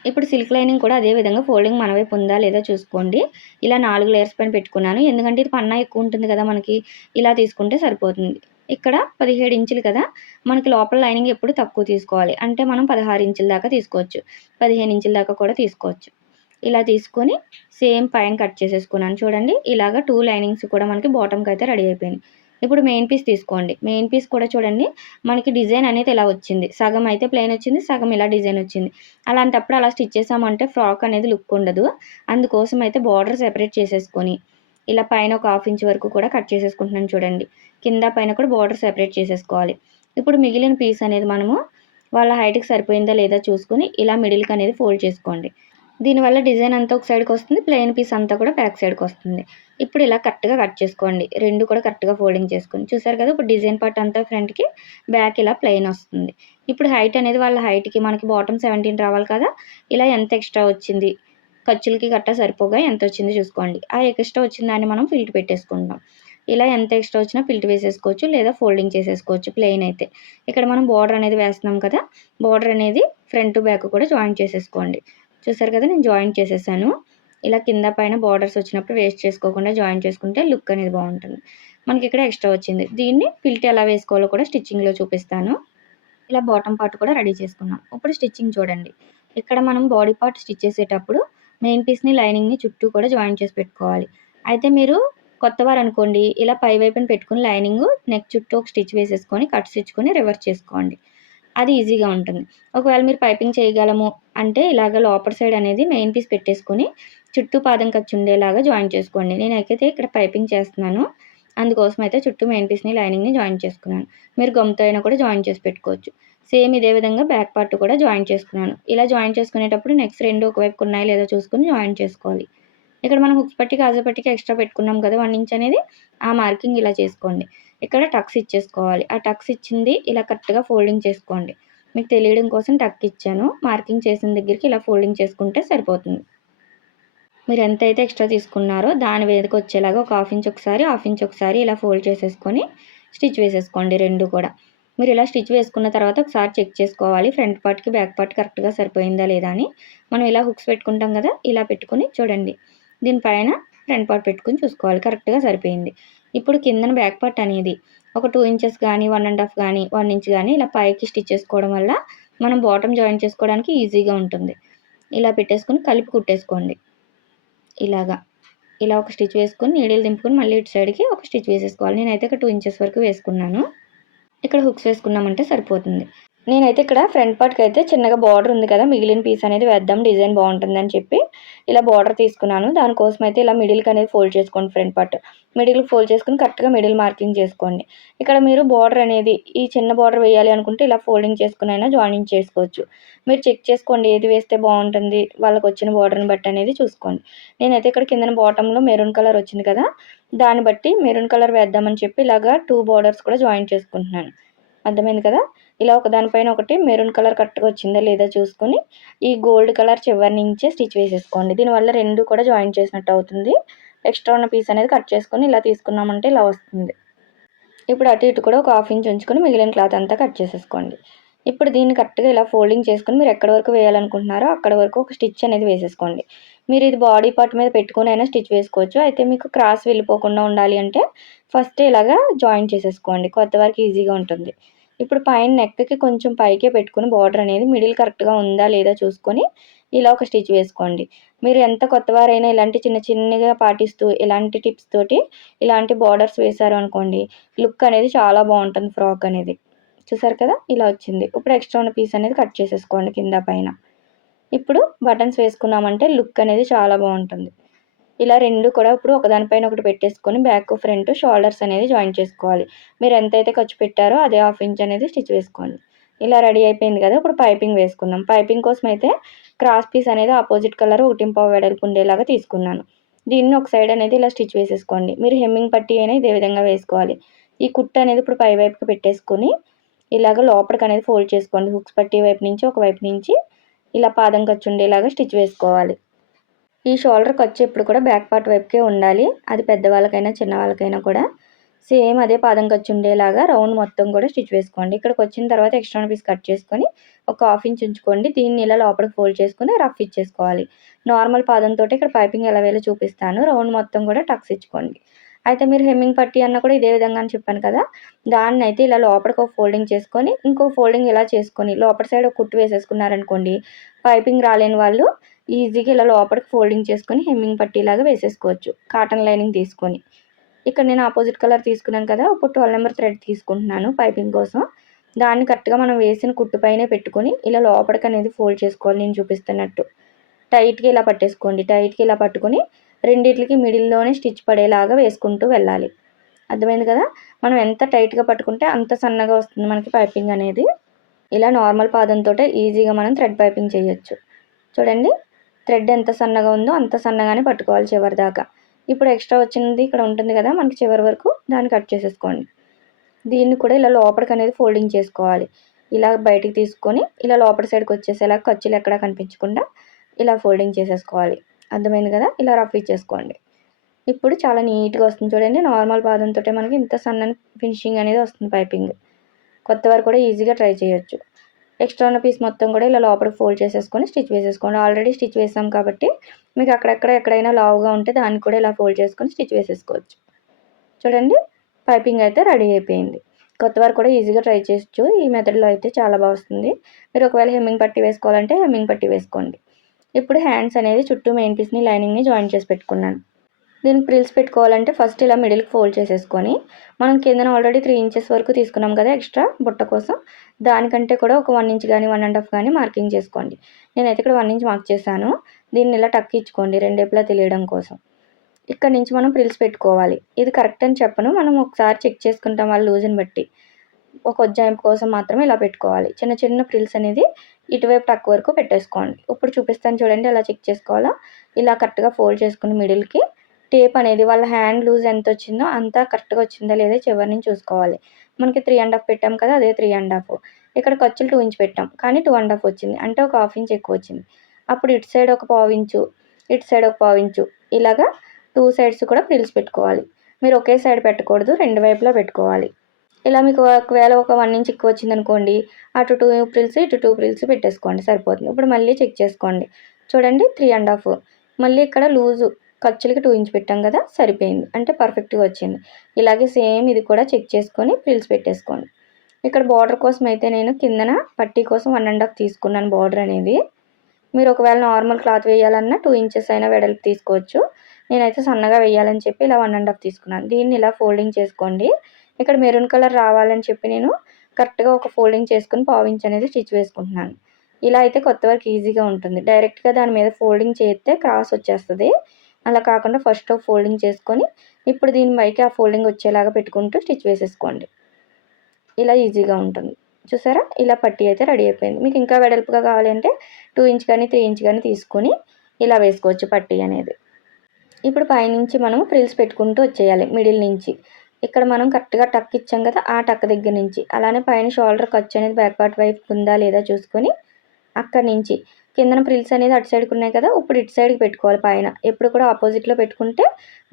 ఇప్పుడు సిల్క్ లైనింగ్ కూడా అదే విధంగా ఫోల్డింగ్ మన వైపు ఉందా లేదా చూసుకోండి. ఇలా 4 లేయర్స్ పైన పెట్టుకున్నాను. ఎందుకంటే ఇది పన్నా ఎక్కువ ఉంటుంది కదా మనకి. ఇలా తీసుకుంటే సరిపోతుంది. ఇక్కడ 17 ఇంచులు కదా! మనకి లోపల లైనింగ్ ఎప్పుడు తక్కువ తీసుకోవాలి. అంటే మనం 16 ఇంచుల దాకా తీసుకోవచ్చు. 15 ఇంచుల దాకా కూడా తీసుకోవచ్చు. ఇలా తీసుకొని సేమ్ పైన కట్ చేసేసుకున్నాను. చూడండి ఇలాగ 2 లైనింగ్స్ కూడా మనకి బాటమ్‌కి అయితే రెడీ అయిపోయినాయి. ఇప్పుడు మెయిన్ పీస్ తీసుకోండి. మెయిన్ పీస్ కూడా చూడండి మనకి డిజైన్ అనేది ఇలా వచ్చింది. సగం అయితే ప్లెయిన్ వచ్చింది. సగం ఇలా డిజైన్ వచ్చింది. అలాంటప్పుడు అలా స్టిచ్ చేసామంటే ఫ్రాక్ అనేది లుక్ ఉండదు. అందుకోసం అయితే బార్డర్ సెపరేట్ చేసేసుకొని ఇలా పైన ఒక 1/2 ఇంచ్ వరకు కూడా కట్ చేసేసుకుంటున్నాను చూడండి. కింద పైన కూడా బార్డర్ సెపరేట్ చేసేసుకోవాలి. ఇప్పుడు మిగిలిన పీస్ అనేది మనము వాళ్ళ హైట్‌కి సరిపోయిందా లేదా చూసుకొని ఇలా మిడిల్‌కి అనేది ఫోల్డ్ చేసుకోండి. దీనివల్ల డిజైన్ అంతా ఒక సైడ్‌కి వస్తుంది. ప్లెయిన్ పీస్ అంతా కూడా బ్యాక్ సైడ్‌కి వస్తుంది. ఇప్పుడు ఇలా కరెక్ట్‌గా కట్ చేసుకోండి. 2 కూడా కరెక్ట్‌గా ఫోల్డింగ్ చేసుకొని. చూసారు కదా! ఇప్పుడు డిజైన్ పార్ట్ అంతా ఫ్రంట్‌కి, బ్యాక్ ఇలా ప్లెయిన్ వస్తుంది. ఇప్పుడు హైట్ అనేది వాళ్ళ హైట్‌కి మనకి బాటమ్ 17 రావాలి కదా! ఇలా ఎంత ఎక్స్ట్రా వచ్చింది, ఖర్చులకి గట్టా సరిపోగా ఎంతొచ్చిందో చూసుకోండి. ఆ ఎక్స్ట్రా వచ్చిన దాన్ని మనం ఫిల్ట్ పెట్టేసుకుంటాం. ఇలా ఎంత ఎక్స్ట్రా వచ్చినా ఫిల్ట్ వేసేసుకోవచ్చు లేదా ఫోల్డింగ్ చేసేసుకోవచ్చు ప్లెయిన్ అయితే. ఇక్కడ మనం బార్డర్ అనేది వేస్తున్నాం కదా! బార్డర్ అనేది ఫ్రంట్, బ్యాక్ కూడా జాయిన్ చేసేసుకోండి. చూసారు కదా! నేను జాయిన్ చేసేసాను. ఇలా కింద పైన బార్డర్స్ వచ్చినప్పుడు వేస్ట్ చేసుకోకుండా జాయిన్ చేసుకుంటే లుక్ అనేది బాగుంటుంది. మనకి ఇక్కడ ఎక్స్ట్రా వచ్చింది. దీన్ని ఫిల్ట్ ఎలా వేసుకోవాలో కూడా స్టిచ్చింగ్‌లో చూపిస్తాను. ఇలా బాటమ్ పార్ట్ కూడా రెడీ చేసుకున్నాం. ఇప్పుడు స్టిచ్చింగ్ చూడండి. ఇక్కడ మనం బాడీ పార్ట్ స్టిచ్ చేసేటప్పుడు మెయిన్ పీస్‌ని, లైనింగ్‌ని చుట్టూ కూడా జాయిన్ చేసి పెట్టుకోవాలి. అయితే మీరు కొత్తవారనుకోండి ఇలా పై వైపున పెట్టుకొని లైనింగు నెక్ చుట్టూ ఒక స్టిచ్ వేసేసుకొని కట్స్ ఇచ్చుకొని రివర్స్ చేసుకోండి. అది ఈజీగా ఉంటుంది. ఒకవేళ మీరు పైపింగ్ చేయగలము అంటే ఇలాగ లోపల సైడ్ అనేది మెయిన్ పీస్ పెట్టేసుకొని చుట్టూ పాదం ఖర్చు ఉండేలాగా జాయిన్ చేసుకోండి. నేనైతే ఇక్కడ పైపింగ్ చేస్తున్నాను. అందుకోసం అయితే చుట్టూ మెయిన్ పీస్‌ని, లైనింగ్‌ని జాయిన్ చేసుకున్నాను. మీరు గమ్‌తో అయినా కూడా జాయిన్ చేసి పెట్టుకోవచ్చు. సేమ్ ఇదే విధంగా బ్యాక్ పార్ట్ కూడా జాయిన్ చేసుకున్నాను. ఇలా జాయిన్ చేసుకునేటప్పుడు నెక్స్ 2 ఒకవైపుకి ఉన్నాయో లేదో చూసుకొని జాయిన్ చేసుకోవాలి. ఇక్కడ మనం హుక్స్ పట్టి, కాజా పట్టికి ఎక్స్ట్రా పెట్టుకున్నాం కదా! 1 ఇంచ్ అనేది ఆ మార్కింగ్ ఇలా చేసుకోండి. ఇక్కడ టక్స్ ఇచ్చేసుకోవాలి. ఆ టక్స్ ఇచ్చింది ఇలా కరెక్ట్‌గా ఫోల్డింగ్ చేసుకోండి. మీకు తెలియడం కోసం టక్ ఇచ్చాను. మార్కింగ్ చేసిన దగ్గరికి ఇలా ఫోల్డింగ్ చేసుకుంటే సరిపోతుంది. మీరు ఎంతైతే ఎక్స్ట్రా తీసుకున్నారో దాని మీదకి వచ్చేలాగా ఒక 1/2 ఇంచ్ ఒకసారి, 1/2 ఇంచ్ ఒకసారి ఇలా ఫోల్డ్ చేసేసుకొని స్టిచ్ వేసేసుకోండి 2 కూడా. మీరు ఇలా స్టిచ్ వేసుకున్న తర్వాత ఒకసారి చెక్ చేసుకోవాలి. ఫ్రంట్ పార్ట్‌కి, బ్యాక్ పార్ట్ కరెక్ట్‌గా సరిపోయిందా లేదా అని. మనం ఇలా హుక్స్ పెట్టుకుంటాం కదా! ఇలా పెట్టుకొని చూడండి. దీనిపైన ఫ్రంట్ పార్ట్ పెట్టుకొని చూసుకోవాలి. కరెక్ట్‌గా సరిపోయింది. ఇప్పుడు కిందన బ్యాక్ పార్ట్ అనేది ఒక 2 ఇంచెస్ గానీ, 1 ½ గానీ, 1 ఇంచ్ గానీ ఇలా పైకి స్టిచ్ చేసుకోవడం వల్ల మనం బాటమ్ జాయిన్ చేసుకోవడానికి ఈజీగా ఉంటుంది. ఇలా పెట్టేసుకొని కలిపి కుట్టేసుకోండి. ఇలాగా. ఇలా ఒక స్టిచ్ వేసుకొని నీడిల్ దింపుకొని మళ్ళీ ఇటు సైడ్‌కి ఒక స్టిచ్ వేసేసుకోవాలి. నేనైతే ఇక్కడ 2 ఇంచెస్ వరకు వేసుకున్నాను. ఇక్కడ హుక్స్ వేసుకున్నామంటే సరిపోతుంది. నేనైతే ఇక్కడ ఫ్రంట్ పార్ట్‌కైతే చిన్నగా బార్డర్ ఉంది కదా! మిగిలిన పీస్ అనేది వేద్దాం డిజైన్ బాగుంటుందని చెప్పి ఇలా బార్డర్ తీసుకున్నాను. దానికోసం అయితే ఇలా మిడిల్‌కి అనేది ఫోల్డ్ చేసుకోండి ఫ్రంట్ పార్ట్. మిడిల్‌కి ఫోల్డ్ చేసుకొని కరెక్ట్‌గా మిడిల్ మార్కింగ్ చేసుకోండి. ఇక్కడ మీరు బార్డర్ అనేది ఈ చిన్న బార్డర్ వేయాలి అనుకుంటే ఇలా ఫోల్డింగ్ చేసుకొనైనా జాయినింగ్ చేసుకోవచ్చు. మీరు చెక్ చేసుకోండి ఏది వేస్తే బాగుంటుంది. వాళ్ళకొచ్చిన బార్డర్‌ని బట్టి అనేది చూసుకోండి. నేనైతే ఇక్కడ కిందన బాటమ్‌లో మెరూన్ కలర్ వచ్చింది కదా! దాన్ని బట్టి మెరూన్ కలర్ వేద్దామని చెప్పి ఇలాగా 2 బార్డర్స్ కూడా జాయిన్ చేసుకుంటున్నాను. అర్థమైంది కదా! ఇలా ఒకదానిపైన ఒకటి మెరూన్ కలర్ కరెక్ట్‌గా వచ్చిందా లేదా చూసుకొని ఈ గోల్డ్ కలర్ చివరి నుంచే స్టిచ్ వేసేసుకోండి. దీనివల్ల 2 కూడా జాయిన్ చేసినట్టు అవుతుంది. ఎక్స్ట్రా ఉన్న పీస్ అనేది కట్ చేసుకొని ఇలా తీసుకున్నామంటే ఇలా వస్తుంది. ఇప్పుడు అటు ఇటు కూడా ఒక 1/2 ఇంచ్ ఉంచుకొని మిగిలిన క్లాత్ అంతా కట్ చేసేసుకోండి. ఇప్పుడు దీన్ని కరెక్ట్‌గా ఇలా ఫోల్డింగ్ చేసుకొని మీరు ఎక్కడి వరకు వేయాలనుకుంటున్నారో అక్కడ వరకు ఒక స్టిచ్ అనేది వేసేసుకోండి. మీరు ఇది బాడీ పార్ట్ మీద పెట్టుకొనైనా స్టిచ్ వేసుకోవచ్చు. అయితే మీకు క్రాస్ వెళ్ళిపోకుండా ఉండాలి అంటే ఫస్ట్ ఇలాగా జాయిన్ చేసేసుకోండి. కొత్త వారికి ఈజీగా ఉంటుంది. ఇప్పుడు పైన నెక్‌కి కొంచెం పైకే పెట్టుకొని బార్డర్ అనేది మిడిల్ కరెక్ట్‌గా ఉందా లేదా చూసుకొని ఇలా ఒక స్టిచ్ వేసుకోండి. మీరు ఎంత కొత్తవారైనా ఇలాంటి చిన్న చిన్నగా పాటిస్తూ ఇలాంటి టిప్స్ తోటి ఇలాంటి బార్డర్స్ వేశారు అనుకోండి లుక్ అనేది చాలా బాగుంటుంది ఫ్రాక్ అనేది. చూసారు కదా! ఇలా వచ్చింది. ఇప్పుడు ఎక్స్ట్రా ఉన్న పీస్ అనేది కట్ చేసేసుకోండి కింద పైన. ఇప్పుడు బటన్స్ వేసుకున్నామంటే లుక్ అనేది చాలా బాగుంటుంది. ఇలా 2 కూడా ఇప్పుడు ఒకదానిపైన ఒకటి పెట్టేసుకొని బ్యాక్, ఫ్రంట్, షోల్డర్స్ అనేది జాయిన్ చేసుకోవాలి. మీరు ఎంతైతే ఖర్చు పెట్టారో అదే 1/2 ఇంచ్ అనేది స్టిచ్ వేసుకోండి. ఇలా రెడీ అయిపోయింది కదా! ఇప్పుడు పైపింగ్ వేసుకుందాం. పైపింగ్ కోసం అయితే క్రాస్ పీస్ అనేది ఆపోజిట్ కలర్ 1 వెడల్పు ఉండేలాగా తీసుకున్నాను. దీన్ని ఒక సైడ్ అనేది ఇలా స్టిచ్ వేసేసుకోండి. మీరు హెమ్మింగ్ పట్టీ అయినా ఇదే విధంగా వేసుకోవాలి. ఈ కుట్టు అనేది ఇప్పుడు పై వైపుకి పెట్టేసుకొని ఇలాగ లోపలికి అనేది ఫోల్డ్ చేసుకోండి. హుక్స్ పట్టీ వైపు నుంచి ఒక వైపు నుంచి ఇలా పాదం ఖర్చు ఉండేలాగా స్టిచ్ వేసుకోవాలి. ఈ షోల్డర్ ఖర్చు ఎప్పుడు కూడా బ్యాక్ పార్ట్ వైపుకే ఉండాలి. అది పెద్దవాళ్ళకైనా చిన్నవాళ్ళకైనా కూడా సేమ్ అదే పాదం ఖర్చు ఉండేలాగా రౌండ్ మొత్తం కూడా స్టిచ్ వేసుకోండి. ఇక్కడికి వచ్చిన తర్వాత ఎక్స్ట్రా పీస్ కట్ చేసుకొని ఒక 1/2 ఇంచ్ ఉంచుకోండి. దీన్ని ఇలా లోపలికి ఫోల్డ్ చేసుకొని రఫ్ ఇచ్చేసుకోవాలి. నార్మల్ పాదంతో ఇక్కడ పైపింగ్ ఎలా వేయాలో చూపిస్తాను. రౌండ్ మొత్తం కూడా టక్స్ ఇచ్చుకోండి. అయితే మీరు హెమ్మింగ్ పట్టీ అన్న కూడా ఇదే విధంగా అని చెప్పాను కదా, దాన్ని అయితే ఇలా లోపలికి ఒక ఫోల్డింగ్ చేసుకొని ఇంకో ఫోల్డింగ్ ఇలా చేసుకొని లోపల సైడ్ ఒక కుట్టు వేసేసుకున్నారనుకోండి, పైపింగ్ రాలేని వాళ్ళు ఈజీగా ఇలా లోపలికి ఫోల్డింగ్ చేసుకొని హెమ్మింగ్ పట్టీలాగా వేసేసుకోవచ్చు కాటన్ లైనింగ్ తీసుకొని. ఇక్కడ నేను ఆపోజిట్ కలర్ తీసుకున్నాను కదా, ఇప్పుడు 12 నెంబర్ థ్రెడ్ తీసుకుంటున్నాను పైపింగ్ కోసం. దాన్ని కరెక్ట్గా మనం వేసిన కుట్టు పైనే పెట్టుకొని ఇలా లోపలికి అనేది ఫోల్డ్ చేసుకోవాలి. నేను చూపిస్తున్నట్టు టైట్గా ఇలా పట్టేసుకోండి. టైట్గా ఇలా పట్టుకొని రెండిట్లకి మిడిల్లోనే స్టిచ్ పడేలాగా వేసుకుంటూ వెళ్ళాలి. అర్థమైంది కదా, మనం ఎంత టైట్గా పట్టుకుంటే అంత సన్నగా వస్తుంది మనకి పైపింగ్ అనేది. ఇలా నార్మల్ పాదంతో ఈజీగా మనం థ్రెడ్ పైపింగ్ చేయొచ్చు. చూడండి, థ్రెడ్ ఎంత సన్నగా ఉందో అంత సన్నగానే పట్టుకోవాలి చివరి దాకా. ఇప్పుడు ఎక్స్ట్రా వచ్చింది ఇక్కడ ఉంటుంది కదా మనకి చివరి వరకు, దాన్ని కట్ చేసేసుకోండి. దీన్ని కూడా ఇలా లోపలికి అనేది ఫోల్డింగ్ చేసుకోవాలి. ఇలా బయటికి తీసుకొని ఇలా లోపల సైడ్కి వచ్చేసేలా ఖర్చులు ఎక్కడా కనిపించకుండా ఇలా ఫోల్డింగ్ చేసేసుకోవాలి. అర్థమైంది కదా, ఇలా రఫ్ ఇచ్చేసుకోండి. ఇప్పుడు చాలా నీట్గా వస్తుంది. చూడండి, నార్మల్ పాదంతో మనకి ఇంత సన్నని ఫినిషింగ్ అనేది వస్తుంది పైపింగ్. కొత్త వారు కూడా ఈజీగా ట్రై చేయొచ్చు. ఎక్స్ట్రా ఉన్న పీస్ మొత్తం కూడా ఇలా లోపలికి ఫోల్డ్ చేసేసుకొని స్టిచ్ వేసేసుకోండి. ఆల్రెడీ స్టిచ్ వేసాం కాబట్టి మీకు ఎక్కడైనా లావుగా ఉంటే దాన్ని కూడా ఇలా ఫోల్డ్ చేసుకొని స్టిచ్ వేసేసుకోవచ్చు. చూడండి, పైపింగ్ అయితే రెడీ అయిపోయింది. కొత్త వారు కూడా ఈజీగా ట్రై చేయొచ్చు. ఈ మెథడ్లో అయితే చాలా బాగా వస్తుంది. మీరు ఒకవేళ హెమ్మింగ్ పట్టీ వేసుకోవాలంటే హెమ్మింగ్ పట్టీ వేసుకోండి. ఇప్పుడు హ్యాండ్స్ అనేది చుట్టూ మెయిన్ పీస్ని లైనింగ్ని జాయిన్ చేసి పెట్టుకున్నాను. దీనికి ప్రిల్స్ పెట్టుకోవాలంటే ఫస్ట్ ఇలా మిడిల్కి ఫోల్డ్ చేసేసుకొని మనం కిందన ఆల్రెడీ 3 ఇంచెస్ వరకు తీసుకున్నాం కదా ఎక్స్ట్రా బుట్ట కోసం, దానికంటే కూడా ఒక 1 ఇంచ్ కానీ 1.5 కానీ మార్కింగ్ చేసుకోండి. నేనైతే ఇక్కడ 1 ఇంచ్ మార్క్ చేశాను. దీన్ని ఇలా టక్ ఇచ్చుకోండి రెండేపులా తెలియడం కోసం. ఇక్కడ నుంచి మనం ప్రిల్స్ పెట్టుకోవాలి. ఇది కరెక్ట్ అని చెప్పను, మనం ఒకసారి చెక్ చేసుకుంటాం వాళ్ళ లూజ్ని బట్టి. ఒక ఉజ్జాయింపు కోసం మాత్రమే ఇలా పెట్టుకోవాలి. చిన్న చిన్న ప్రిల్స్ అనేది ఇటువైపు టక్ వరకు పెట్టేసుకోండి. ఇప్పుడు చూపిస్తాను చూడండి ఎలా చెక్ చేసుకోవాలో. ఇలా కరెక్ట్గా ఫోల్డ్ చేసుకుని మిడిల్కి టేప్ అనేది వాళ్ళ హ్యాండ్ లూజ్ ఎంత వచ్చిందో అంతా కరెక్ట్గా వచ్చిందా లేదా చివరి నుంచి చూసుకోవాలి. మనకి 3.5 పెట్టాం కదా, అదే 3.5. ఇక్కడ ఖర్చులు 2 ఇంచ్ పెట్టాం కానీ 2.5 వచ్చింది, అంటే ఒక 1/2 ఇంచ్ ఎక్కువ వచ్చింది. అప్పుడు ఇటు సైడ్ ఒక 1/2 ఇంచు, ఇటు సైడ్ ఒక 1/2 ఇంచు, ఇలాగా 2 సైడ్స్ కూడా ప్రిల్స్ పెట్టుకోవాలి. మీరు ఒకే సైడ్ పెట్టకూడదు, రెండు వైపులా పెట్టుకోవాలి. ఇలా మీకు ఒకవేళ ఒక 1 ఇంచ్ ఎక్కువ వచ్చింది అనుకోండి, అటు 2 ప్రిల్స్ ఇటు 2 ప్రిల్స్ పెట్టేసుకోండి సరిపోతుంది. ఇప్పుడు మళ్ళీ చెక్ చేసుకోండి. చూడండి 3.5, మళ్ళీ ఇక్కడ లూజు ఖర్చులకి 2 ఇంచ్ పెట్టాం కదా, సరిపోయింది, అంటే పర్ఫెక్ట్గా వచ్చింది. ఇలాగే సేమ్ ఇది కూడా చెక్ చేసుకొని ప్రిల్స్ పెట్టేసుకోండి. ఇక్కడ బార్డర్ కోసం అయితే నేను కిందన పట్టీ కోసం 1.5 తీసుకున్నాను బార్డర్ అనేది. మీరు ఒకవేళ నార్మల్ క్లాత్ వేయాలన్నా 2 ఇంచెస్ అయినా వెడల్పు తీసుకోవచ్చు. నేనైతే సన్నగా వేయాలని చెప్పి ఇలా 1.5 తీసుకున్నాను. దీన్ని ఇలా ఫోల్డింగ్ చేసుకోండి. ఇక్కడ మెరూన్ కలర్ రావాలని చెప్పి నేను కరెక్ట్గా ఒక ఫోల్డింగ్ చేసుకుని 1/2 ఇంచ్ అనేది స్టిచ్ వేసుకుంటున్నాను. ఇలా అయితే కొత్త వరకు ఈజీగా ఉంటుంది. డైరెక్ట్గా దాని మీద ఫోల్డింగ్ చేస్తే క్రాస్ వచ్చేస్తుంది. అలా కాకుండా ఫస్ట్ ఫోల్డింగ్ చేసుకొని ఇప్పుడు దీని పైకి ఆ ఫోల్డింగ్ వచ్చేలాగా పెట్టుకుంటూ స్టిచ్ వేసేసుకోండి. ఇలా ఈజీగా ఉంటుంది. చూసారా, ఇలా పట్టీ అయితే రెడీ అయిపోయింది. మీకు ఇంకా వెడల్పుగా కావాలి అంటే 2 ఇంచ్ కానీ 3 ఇంచ్ కానీ తీసుకొని ఇలా వేసుకోవచ్చు పట్టీ అనేది. ఇప్పుడు పైనుంచి మనం ప్రిల్స్ పెట్టుకుంటూ వచ్చేయాలి మిడిల్ నుంచి. ఇక్కడ మనం కరెక్ట్గా టక్ ఇచ్చాం కదా, ఆ టక్ దగ్గర నుంచి అలానే పైన షోల్డర్ ఖర్చు అనేది బ్యాక్ పార్ట్ వైపు ఉందా లేదా చూసుకొని అక్కడి నుంచి కిందన ప్రిల్స్ అనేది అటు సైడ్కి ఉన్నాయి కదా, ఇప్పుడు ఇటు సైడ్కి పెట్టుకోవాలి. పైన ఎప్పుడు కూడా ఆపోజిట్లో పెట్టుకుంటే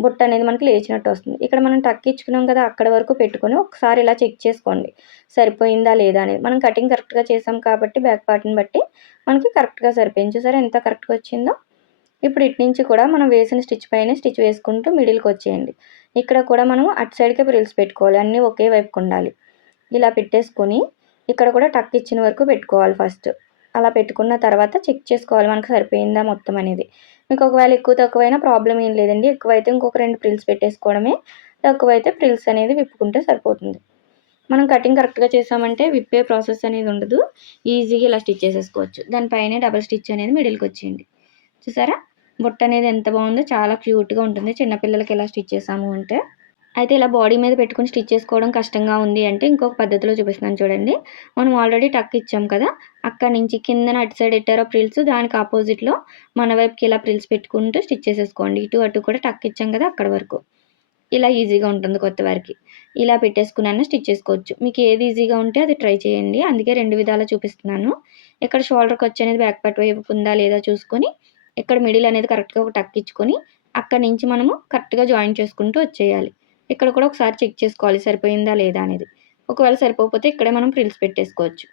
బుట్ట అనేది మనకి లేచినట్టు వస్తుంది. ఇక్కడ మనం టక్ ఇచ్చుకున్నాం కదా, అక్కడ వరకు పెట్టుకొని ఒకసారి ఇలా చెక్ చేసుకోండి సరిపోయిందా లేదా అనేది. మనం కటింగ్ కరెక్ట్గా చేసాం కాబట్టి బ్యాక్ పార్ట్ని బట్టి మనకి కరెక్ట్గా సరిపోయింది. చూసారా ఎంత కరెక్ట్గా వచ్చిందో. ఇప్పుడు ఇటు నుంచి కూడా మనం వేసిన స్టిచ్ పైన స్టిచ్ వేసుకుంటూ మిడిల్కి వచ్చేయండి. ఇక్కడ కూడా మనం అటు సైడ్కే ప్రిల్స్ పెట్టుకోవాలి, అన్నీ ఒకే వైపుకు ఉండాలి. ఇలా పెట్టేసుకొని ఇక్కడ కూడా టక్ ఇచ్చిన వరకు పెట్టుకోవాలి ఫస్ట్. అలా పెట్టుకున్న తర్వాత చెక్ చేసుకోవాలి మనకు సరిపోయిందా మొత్తం అనేది. మీకు ఒకవేళ ఎక్కువ తక్కువైనా ప్రాబ్లం ఏం లేదండి. ఎక్కువైతే ఇంకొక 2 ప్రిల్స్ పెట్టేసుకోవడమే, తక్కువైతే ప్రిల్స్ అనేది విప్పుకుంటే సరిపోతుంది. మనం కటింగ్ కరెక్ట్గా చేసామంటే విప్పే ప్రాసెస్ అనేది ఉండదు. ఈజీగా ఇలా స్టిచ్ చేసేసుకోవచ్చు. దానిపైనే డబల్ స్టిచ్ అనేది మిడిల్కి వచ్చేయండి. చూసారా, బుట్ట అనేది ఎంత బాగుందో, చాలా క్యూట్గా ఉంటుంది చిన్నపిల్లలకి ఎలా స్టిచ్ చేసాము అంటే. అయితే ఇలా బాడీ మీద పెట్టుకుని స్టిచ్ చేసుకోవడం కష్టంగా ఉంది అంటే ఇంకొక పద్ధతిలో చూపిస్తున్నాను చూడండి. మనం ఆల్రెడీ టక్ ఇచ్చాం కదా, అక్కడి నుంచి కిందన అటు సైడ్ ఎట్టారో ప్రిల్స్ దానికి ఆపోజిట్లో మన వైపుకి ఇలా ప్రిల్స్ పెట్టుకుంటూ స్టిచ్ చేసేసుకోండి. ఇటు అటు కూడా టక్ ఇచ్చాం కదా అక్కడ వరకు. ఇలా ఈజీగా ఉంటుంది కొత్త వారికి. ఇలా పెట్టేసుకునైనా స్టిచ్ చేసుకోవచ్చు. మీకు ఏది ఈజీగా ఉంటే అది ట్రై చేయండి. అందుకే 2 విధాలా చూపిస్తున్నాను. ఇక్కడ షోల్డర్ ఖర్చు అనేది బ్యాక్ పార్ట్ వైపుకు ఉందా లేదా చూసుకొని, ఇక్కడ మిడిల్ అనేది కరెక్ట్‌గా ఒక టక్ ఇచ్చుకొని, అక్కడి నుంచి మనము కరెక్ట్‌గా జాయిన్ చేసుకుంటూ వచ్చేయాలి. ఇక్కడ కూడా ఒకసారి చెక్ చేసుకోవాలి సరిపోయిందా లేదా అనేది. ఒకవేళ సరిపోకపోతే ఇక్కడే మనం ఫ్రిల్స్ పెట్టేసుకోవచ్చు.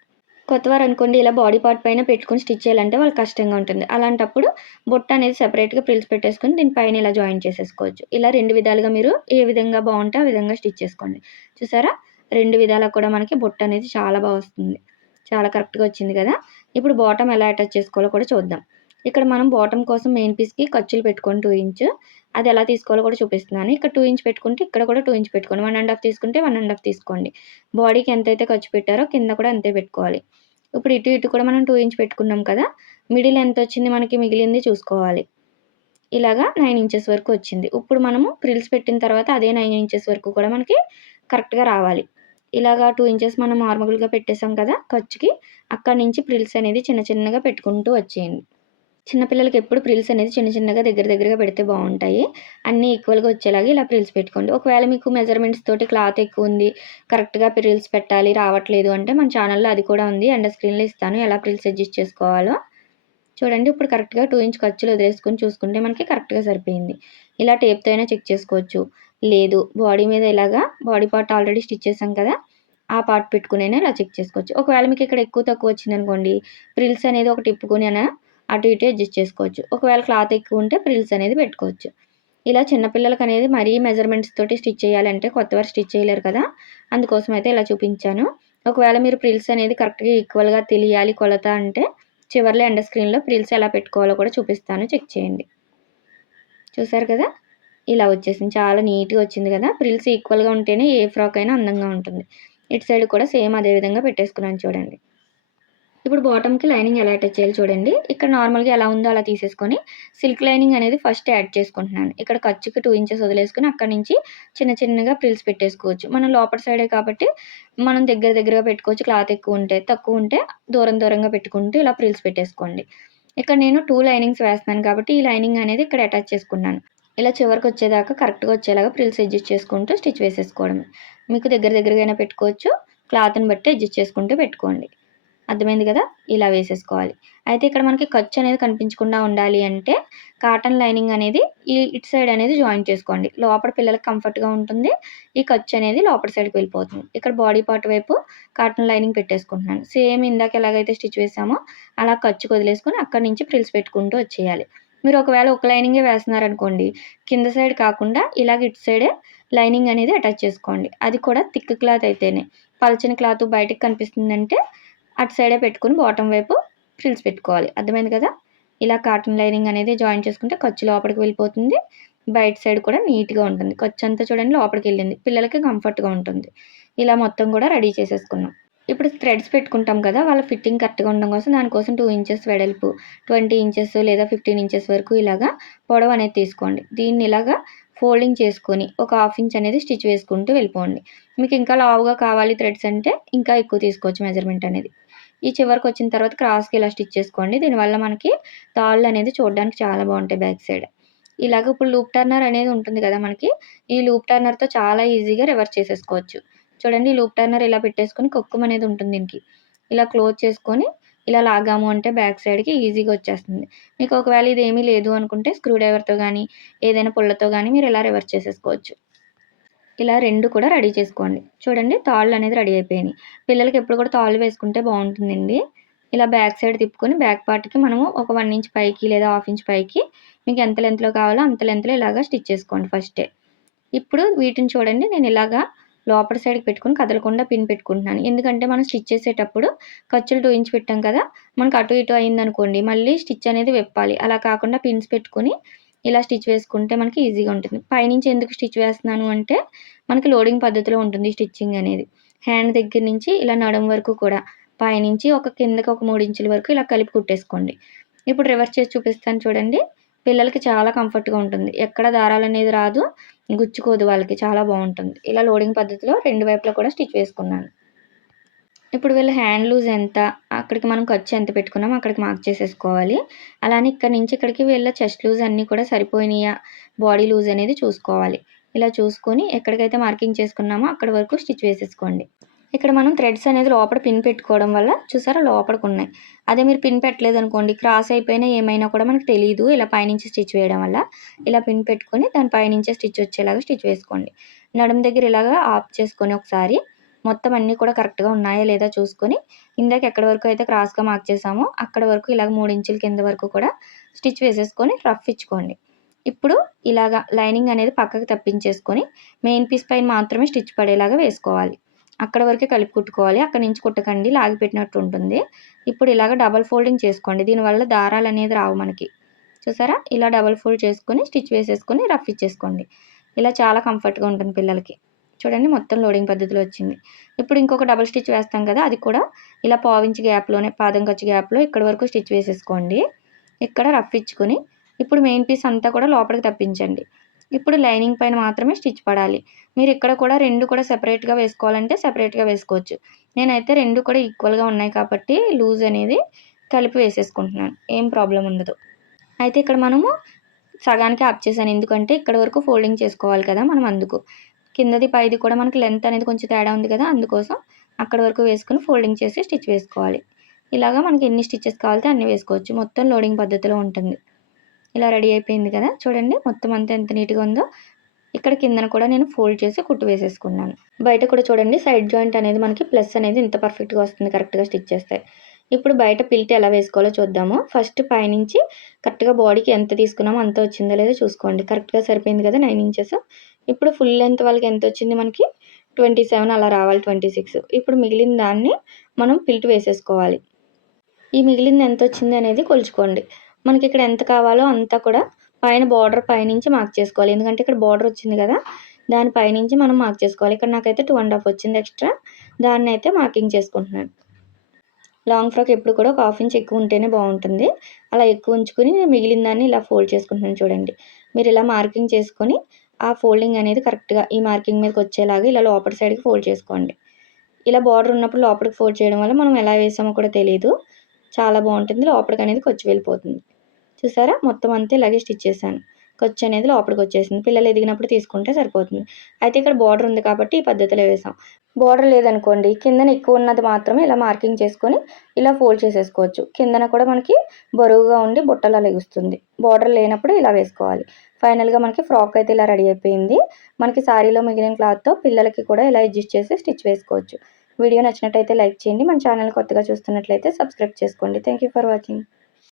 కొత్తవారనుకోండి ఇలా బాడీ పార్ట్ పైన పెట్టుకొని స్టిచ్ చేయాలంటే వాళ్ళకి కష్టంగా ఉంటుంది. అలాంటప్పుడు బొట్టు అనేది సెపరేట్‌గా ఫ్రిల్స్ పెట్టేసుకొని దీని పైన ఇలా జాయిన్ చేసేసుకోవచ్చు. ఇలా 2 విధాలుగా మీరు ఏ విధంగా బావుంటే ఆ విధంగా స్టిచ్ చేసుకోండి. చూసారా? 2 విధాలా కూడా మనకి బొట్టు అనేది చాలా వస్తుంది. చాలా కరెక్ట్‌గా వచ్చింది కదా! ఇప్పుడు బాటమ్ ఎలా అటాచ్ చేసుకోవాలో కూడా చూద్దాం. ఇక్కడ మనం బాటమ్ కోసం మెయిన్ పీస్‌కి ఖర్చులు పెట్టుకొని 2 ఇంచ్ అది ఎలా తీసుకోవాలో కూడా చూపిస్తున్నాను. ఇక్కడ 2 ఇంచ్ పెట్టుకుంటే ఇక్కడ కూడా 2 ఇంచ్ పెట్టుకోండి. 1 ½ తీసుకుంటే 1 ½ తీసుకోండి. బాడీకి ఎంతైతే ఖర్చు పెట్టారో కింద కూడా అంతే పెట్టుకోవాలి. ఇప్పుడు ఇటు ఇటు కూడా మనం 2 ఇంచ్ పెట్టుకున్నాం కదా! మిడిల్ ఎంతొచ్చింది మనకి మిగిలింది చూసుకోవాలి. ఇలాగా 9 ఇంచెస్ వరకు వచ్చింది. ఇప్పుడు మనము ఫ్రిల్స్ పెట్టిన తర్వాత అదే 9 ఇంచెస్ వరకు కూడా మనకి కరెక్ట్‌గా రావాలి. ఇలాగా 2 ఇంచెస్ మనం నార్మల్‌గా పెట్టేసాం కదా! ఖర్చుకి. అక్కడి నుంచి ఫ్రిల్స్ అనేది చిన్న చిన్నగా పెట్టుకుంటూ వచ్చేయండి. చిన్న పిల్లలకి ఎప్పుడు ఫ్రిల్స్ అనేది చిన్న చిన్నగా దగ్గరగా పెడితే బావుంటాయి. అన్నీ ఈక్వల్‌గా వచ్చేలాగా ఇలా ఫ్రిల్స్ పెట్టుకోండి. ఒకవేళ మీకు మెజర్‌మెంట్స్ తోటి క్లాత్ ఎక్కువుంది, కరెక్ట్‌గా ఫ్రిల్స్ పెట్టాలి రావట్లేదు అంటే మన ఛానల్‌లో అది కూడా ఉంది. ఎండ్ స్క్రీన్‌లో ఇస్తాను ఎలా ఫ్రిల్స్ అడ్జస్ట్ చేసుకోవాలో. చూడండి ఇప్పుడు కరెక్ట్‌గా 2 ఇంచ్ ఖర్చులు వదిలేసుకొని చూసుకుంటే మనకి కరెక్ట్‌గా సరిపోయింది. ఇలా టేప్‌తో అయినా చెక్ చేసుకోవచ్చు. లేదు బాడీ మీద ఇలాగా బాడీ పార్ట్ ఆల్రెడీ స్టిచ్ చేసాం కదా! ఆ పార్ట్ పెట్టుకొనైనా ఇలా చెక్ చేసుకోవచ్చు. ఒకవేళ మీకు ఇక్కడ ఎక్కువ తక్కువ వచ్చిందనుకోండి, ఫ్రిల్స్ అనేది ఒకటి ఇప్పుకొనైనా అటు ఇటు అడ్జస్ట్ చేసుకోవచ్చు. ఒకవేళ క్లాత్ ఎక్కువ ఉంటే ఫ్రిల్స్ అనేది పెట్టుకోవచ్చు. ఇలా చిన్న పిల్లలకనేది మరీ మెజర్‌మెంట్స్ తోటి స్టిచ్ చేయాలంటే కొత్తవారు స్టిచ్ చేయలేరు కదా! అందుకోసం అయితే ఇలా చూపించాను. ఒకవేళ మీరు ఫ్రిల్స్ అనేది కరెక్ట్‌గా ఈక్వల్‌గా తెలియాలి కొలత అంటే చివర్లో ఎండ్ స్క్రీన్‌లో ఫ్రిల్స్ ఎలా పెట్టుకోవాలో కూడా చూపిస్తాను చెక్ చేయండి. చూసారు కదా! ఇలా వచ్చేసింది. చాలా నీట్‌గా వచ్చింది కదా! ఫ్రిల్స్ ఈక్వల్‌గా ఉంటేనే ఏ ఫ్రాక్ అయినా అందంగా ఉంటుంది. ఇటు సైడ్ కూడా సేమ్ అదే విధంగా పెట్టేసుకున్నాను చూడండి. ఇప్పుడు బాటమ్‌కి లైనింగ్ ఎలా అటాచ్ చేయాలో చూడండి. ఇక్కడ నార్మల్‌గా ఎలా ఉందో అలా తీసేసుకొని సిల్క్ లైనింగ్ అనేది ఫస్ట్ యాడ్ చేసుకుంటున్నాను. ఇక్కడ ఖర్చుకి 2 ఇంచెస్ వదిలేసుకొని అక్కడి నుంచి చిన్న చిన్నగా ఫ్రిల్స్ పెట్టేసుకోవచ్చు. మనం లోపల సైడే కాబట్టి మనం దగ్గరగా పెట్టుకోవచ్చు. క్లాత్ ఎక్కువ ఉంటే, తక్కువ ఉంటే దూరంగా పెట్టుకుంటూ ఇలా ఫ్రిల్స్ పెట్టేసుకోండి. ఇక్కడ నేను 2 లైనింగ్స్ వేస్తున్నాను కాబట్టి ఈ లైనింగ్ అనేది ఇక్కడ అటాచ్ చేసుకున్నాను. ఇలా చివరికొచ్చేదాకా కరెక్ట్‌గా వచ్చేలాగా ఫ్రిల్స్ అడ్జస్ట్ చేసుకుంటూ స్టిచ్ వేసేసుకోవడమే. మీకు దగ్గరగా అయినా పెట్టుకోవచ్చు. క్లాత్‌ని బట్టి అడ్జస్ట్ చేసుకుంటూ పెట్టుకోండి. అర్థమైంది కదా! ఇలా వేసేసుకోవాలి. అయితే ఇక్కడ మనకి ఖర్చు అనేది కనిపించకుండా ఉండాలి అంటే కాటన్ లైనింగ్ అనేది ఇటు సైడ్ అనేది జాయిన్ చేసుకోండి. లోపల పిల్లలకి కంఫర్ట్‌గా ఉంటుంది. ఈ ఖర్చు అనేది లోపల సైడ్‌కి వెళ్ళిపోతుంది. ఇక్కడ బాడీ పార్ట్ వైపు కాటన్ లైనింగ్ పెట్టేసుకుంటున్నాను. సేమ్ ఇందాక ఎలాగైతే స్టిచ్ వేసామో అలా ఖర్చుకి వదిలేసుకొని అక్కడి నుంచి ఫ్రిల్స్ పెట్టుకుంటూ వచ్చేయాలి. మీరు ఒకవేళ ఒక లైనింగే వేస్తున్నారనుకోండి, కింద సైడ్ కాకుండా ఇలాగ ఇటు సైడే లైనింగ్ అనేది అటాచ్ చేసుకోండి. అది కూడా థిక్ క్లాత్ అయితేనే. పల్చని క్లాత్ బయటకి కనిపిస్తుందంటే అటు సైడే పెట్టుకొని బాటమ్ వైపు ఫ్రిల్స్ పెట్టుకోవాలి. అర్థమైంది కదా! ఇలా కాటన్ లైనింగ్ అనేది జాయిన్ చేసుకుంటే ఖర్చు లోపలికి వెళ్ళిపోతుంది. బయట సైడ్ కూడా నీట్‌గా ఉంటుంది. ఖర్చంతా చూడండి లోపలికెళ్ళింది. పిల్లలకి కంఫర్ట్‌గా ఉంటుంది. ఇలా మొత్తం కూడా రెడీ చేసేసుకున్నాం. ఇప్పుడు థ్రెడ్స్ పెట్టుకుంటాం కదా! వాళ్ళ ఫిట్టింగ్ కరెక్ట్‌గా ఉండడం కోసం దానికోసం 2 ఇంచెస్ వెడల్పు, 20 ఇంచెస్ లేదా 15 ఇంచెస్ వరకు ఇలాగా పొడవు అనేది తీసుకోండి. దీన్ని ఇలాగా ఫోల్డింగ్ చేసుకొని ఒక హాఫ్ ఇంచ్ అనేది స్టిచ్ వేసుకుంటూ వెళ్ళిపోండి. మీకు ఇంకా లావుగా కావాలి థ్రెడ్స్ అంటే ఇంకా ఎక్కువ తీసుకోవచ్చు మెజర్‌మెంట్ అనేది. ఈ చివరికొచ్చిన తర్వాత క్రాస్‌గా ఇలా స్టిచ్ చేసుకోండి. దీనివల్ల మనకి తాళ్ళనేది చూడడానికి చాలా బావుంటాయి బ్యాక్ సైడ్. ఇలాగ ఇప్పుడు లూప్ టర్నర్ అనేది ఉంటుంది కదా మనకి. ఈ లూప్ టర్నర్‌తో చాలా ఈజీగా రివర్స్ చేసేసుకోవచ్చు. చూడండి లూప్ టర్నర్ ఇలా పెట్టేసుకొని కొక్కుం అనేది ఉంటుంది దీనికి. ఇలా క్లోజ్ చేసుకొని ఇలా లాగాము అంటే బ్యాక్ సైడ్‌కి ఈజీగా వచ్చేస్తుంది. మీకు ఒకవేళ ఇదేమీ లేదు అనుకుంటే స్క్రూ డ్రైవర్‌తో గానీ, ఏదైనా పుల్లతో గానీ మీరు ఇలా రివర్స్ చేసేసుకోవచ్చు. ఇలా 2 కూడా రెడీ చేసుకోండి. చూడండి తాళ్ళనేది రెడీ అయిపోయినాయి. పిల్లలకి ఎప్పుడు కూడా తాళ్ళు వేసుకుంటే బావుంటుందండి. ఇలా బ్యాక్ సైడ్ తిప్పుకొని బ్యాక్ పార్ట్‌కి మనము ఒక 1 ఇంచ్ పైకి లేదా హాఫ్ ఇంచ్ పైకి మీకు ఎంత లెంగ్త్‌లో కావాలో అంత లెంగ్త్‌లో ఇలాగా స్టిచ్ చేసుకోండి ఫస్టే. ఇప్పుడు వీటిని చూడండి నేను ఇలాగా లోపల సైడ్‌కి పెట్టుకొని కదలకుండా పిన్ పెట్టుకుంటున్నాను. ఎందుకంటే మనం స్టిచ్ చేసేటప్పుడు ఖర్చులు 2 ఇంచ్ పెట్టాం కదా! మనకు అటు ఇటు అయిందనుకోండి మళ్ళీ స్టిచ్ అనేది విప్పాలి. అలా కాకుండా పిన్స్ పెట్టుకొని ఇలా స్టిచ్ వేసుకుంటే మనకి ఈజీగా ఉంటుంది. పైనుంచి ఎందుకు స్టిచ్ వేస్తున్నాను అంటే మనకి లోడింగ్ పద్ధతిలో ఉంటుంది స్టిచ్చింగ్ అనేది. హ్యాండ్ దగ్గర నుంచి ఇలా నడుము వరకు కూడా పైనుంచి ఒక కిందకి ఒక 3 ఇంచుల వరకు ఇలా కలిపి కుట్టేసుకోండి. ఇప్పుడు రివర్స్ చేసి చూపిస్తాను చూడండి. పిల్లలకి చాలా కంఫర్ట్‌గా ఉంటుంది. ఎక్కడ దారాలనేది రాదు. గుచ్చుకోదు వాళ్ళకి. చాలా బావుంటుంది. ఇలా లోడింగ్ పద్ధతిలో 2 వైపులా కూడా స్టిచ్ వేసుకున్నాను. ఇప్పుడు వీళ్ళ హ్యాండ్ లూజ్ ఎంత, అక్కడికి మనం ఖర్చు ఎంత పెట్టుకున్నామో అక్కడికి మార్క్ చేసేసుకోవాలి. అలానే ఇక్కడి నుంచి ఇక్కడికి వీళ్ళ చెస్ట్ లూజ్ అన్నీ కూడా సరిపోయినాయా, బాడీ లూజ్ అనేది చూసుకోవాలి. ఇలా చూసుకొని ఎక్కడికైతే మార్కింగ్ చేసుకున్నామో అక్కడ వరకు స్టిచ్ వేసేసుకోండి. ఇక్కడ మనం థ్రెడ్స్ అనేది లోపల పిన్ పెట్టుకోవడం వల్ల చూసారా లోపలికి ఉన్నాయి. అదే మీరు పిన్ పెట్టలేదనుకోండి క్రాస్ అయిపోయినా ఏమైనా కూడా మనకు తెలీదు. ఇలా పైనుంచి స్టిచ్ వేయడం వల్ల ఇలా పిన్ పెట్టుకొని దాని పైనుంచే స్టిచ్ వచ్చేలాగా స్టిచ్ వేసుకోండి. నడుము దగ్గర ఇలాగా ఆఫ్ చేసుకొని ఒకసారి మొత్తం అన్నీ కూడా కరెక్ట్గా ఉన్నాయా లేదా చూసుకొని ఇందాక ఎక్కడి వరకు అయితే క్రాస్గా మార్క్ చేసామో అక్కడ వరకు ఇలాగ 3 ఇంచుల కింద వరకు కూడా స్టిచ్ వేసేసుకొని రఫ్ ఇచ్చుకోండి. ఇప్పుడు ఇలాగ లైనింగ్ అనేది పక్కకు తప్పించేసుకొని మెయిన్ పీస్ పైన మాత్రమే స్టిచ్ పడేలాగా వేసుకోవాలి. అక్కడ వరకే కలిపి కుట్టుకోవాలి. అక్కడి నుంచి కుట్టకండి, లాగి పెట్టినట్టు ఉంటుంది. ఇప్పుడు ఇలాగ డబల్ ఫోల్డింగ్ చేసుకోండి. దీనివల్ల దారాలు అనేది రావు మనకి. చూసారా ఇలా డబల్ ఫోల్డ్ చేసుకొని స్టిచ్ వేసేసుకొని రఫ్ ఇచ్చేసుకోండి. ఇలా చాలా కంఫర్ట్గా ఉంటుంది పిల్లలకి. చూడండి మొత్తం లోడింగ్ పద్ధతిలో వచ్చింది. ఇప్పుడు ఇంకొక డబల్ స్టిచ్ వేస్తాం కదా, అది కూడా ఇలా పావించి గ్యాప్లోనే పాదం ఖర్చు గ్యాప్లో ఇక్కడ వరకు స్టిచ్ వేసేసుకోండి. ఇక్కడ రఫ్ ఇచ్చుకొని ఇప్పుడు మెయిన్ పీస్ అంతా కూడా లోపలికి తప్పించండి. ఇప్పుడు లైనింగ్ పైన మాత్రమే స్టిచ్ పడాలి. మీరు ఇక్కడ కూడా 2 కూడా సెపరేట్గా వేసుకోవాలంటే సెపరేట్గా వేసుకోవచ్చు. నేనైతే 2 కూడా ఈక్వల్గా ఉన్నాయి కాబట్టి లూజ్ అనేది కలిపి వేసేసుకుంటున్నాను. ఏం ప్రాబ్లం ఉండదు. అయితే ఇక్కడ మనము సగానికి ఆప్ చేశాను. ఎందుకంటే ఇక్కడ వరకు ఫోల్డింగ్ చేసుకోవాలి కదా మనం, అందుకు. కిందది పైది కూడా మనకి లెంత్ అనేది కొంచెం తేడా ఉంది కదా, అందుకోసం అక్కడ వరకు వేసుకొని ఫోల్డింగ్ చేసి స్టిచ్ వేసుకోవాలి. ఇలాగా మనకి ఎన్ని స్టిచెస్ కావాలితే అన్ని వేసుకోవచ్చు. మొత్తం లోడింగ్ పద్ధతిలో ఉంటుంది. ఇలా రెడీ అయిపోయింది కదా, చూడండి మొత్తం అంతా ఎంత నీట్గా ఉందో. ఇక్కడ కిందన కూడా నేను ఫోల్డ్ చేసి కుట్టు వేసేసుకున్నాను. బయట కూడా చూడండి సైడ్ జాయింట్ అనేది మనకి ప్లస్ అనేది ఇంత పర్ఫెక్ట్గా వస్తుంది కరెక్ట్గా స్టిచ్ చేస్తే. ఇప్పుడు బయట పిల్ట్ ఎలా వేసుకోవాలో చూద్దాము. ఫస్ట్ పైనుంచి కరెక్ట్గా బాడీకి ఎంత తీసుకున్నామో అంత వచ్చిందో లేదో చూసుకోండి. కరెక్ట్గా సరిపోయింది కదా 9 ఇంచెస్. ఇప్పుడు ఫుల్ లెంత్ వాళ్ళకి ఎంత వచ్చింది మనకి 27 అలా రావాలి, 26. ఇప్పుడు మిగిలిన దాన్ని మనం పిల్ట్ వేసేసుకోవాలి. ఈ మిగిలింది ఎంత వచ్చింది అనేది కొలుచుకోండి. మనకి ఇక్కడ ఎంత కావాలో అంతా కూడా పైన బార్డర్ పైనుంచి మార్క్ చేసుకోవాలి. ఎందుకంటే ఇక్కడ బార్డర్ వచ్చింది కదా, దాని పైనుంచి మనం మార్క్ చేసుకోవాలి. ఇక్కడ నాకైతే 2.5 వచ్చింది ఎక్స్ట్రా, దాన్ని అయితే మార్కింగ్ చేసుకుంటున్నాను. లాంగ్ ఫ్రాక్ ఎప్పుడు కూడా 1/2 ఇంచ్ ఎక్కువ ఉంటేనే బాగుంటుంది. అలా ఎక్కువ ఉంచుకొని నేను మిగిలిన దాన్ని ఇలా ఫోల్డ్ చేసుకుంటున్నాను. చూడండి మీరు ఇలా మార్కింగ్ చేసుకొని ఆ ఫోల్డింగ్ అనేది కరెక్ట్గా ఈ మార్కింగ్ మీదకి వచ్చేలాగా ఇలా లోపల సైడ్కి ఫోల్డ్ చేసుకోండి. ఇలా బార్డర్ ఉన్నప్పుడు లోపలికి ఫోల్డ్ చేయడం వల్ల మనం ఎలా వేసామో కూడా తెలియదు, చాలా బాగుంటుంది. లోపలికి అనేది ఖర్చు వెళ్ళిపోతుంది. చూసారా మొత్తం అంతా ఇలాగే స్టిచ్ చేశాను. ఖర్చు అనేది లోపలికి వచ్చేసింది. పిల్లలు ఎదిగినప్పుడు తీసుకుంటే సరిపోతుంది. అయితే ఇక్కడ బార్డర్ ఉంది కాబట్టి ఈ పద్ధతిలో వేసాం. బార్డర్ లేదనుకోండి కిందన ఎక్కువ ఉన్నది మాత్రమే ఇలా మార్కింగ్ చేసుకొని ఇలా ఫోల్డ్ చేసేసుకోవచ్చు. కిందన కూడా మనకి బరువుగా ఉండి బుట్టలా లెగుస్తుంది. బార్డర్ లేనప్పుడు ఇలా వేసుకోవాలి. ఫైనల్గా మనకి ఫ్రాక్ అయితే ఇలా రెడీ అయిపోయింది. మనకి శారీలో మిగిలిన క్లాత్తో పిల్లలకి కూడా ఇలా అడ్జస్ట్ చేసి స్టిచ్ వేసుకోవచ్చు. వీడియో నచ్చినట్టయితే లైక్ చేయండి. మన ఛానల్ కొత్తగా చూస్తున్నట్లయితే సబ్స్క్రైబ్ చేసుకోండి. Thank you for watching.